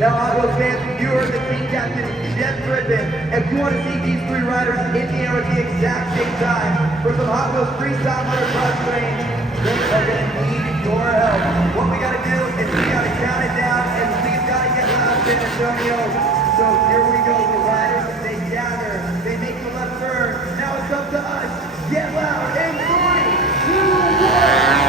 Now, Hot Wheels fans, you heard the team captain, Jeff Griffin. If you want to see these three riders in the air at the exact same time for some Hot Wheels freestyle motocross training, they are going to need your help. What we got to do is we got to count it down, and we've got to get loud, San Antonio. So here we go. The riders, they gather, they make the left turn. Now it's up to us. Get loud in 3, 2, 1.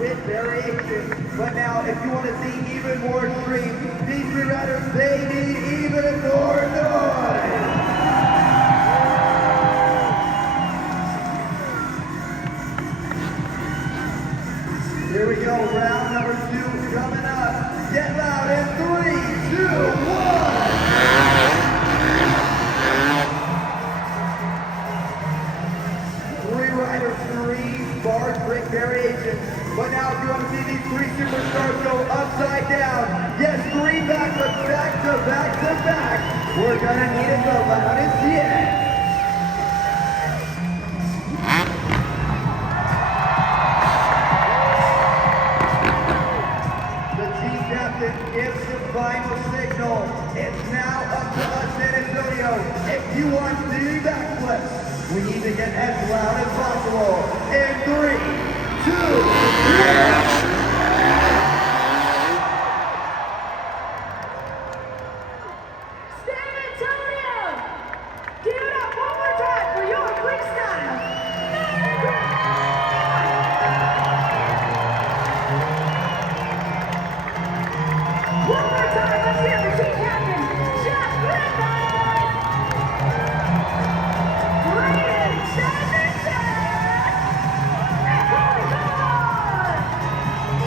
With variations. But now, if you want to see even more extreme, these three riders, they need even more noise. Here we go, round number 2 coming up. Get loud in 3, 2, 1. Bar trick variations. But now if you want to see these three superstars go upside down, yes, 3 backflips back to back to back. We're gonna need it the loudest yet. The team captain gives the final signal. It's now up to us, San Antonio. If you want to do backflips, we need to get as loud as possible. In 3, 2, 1.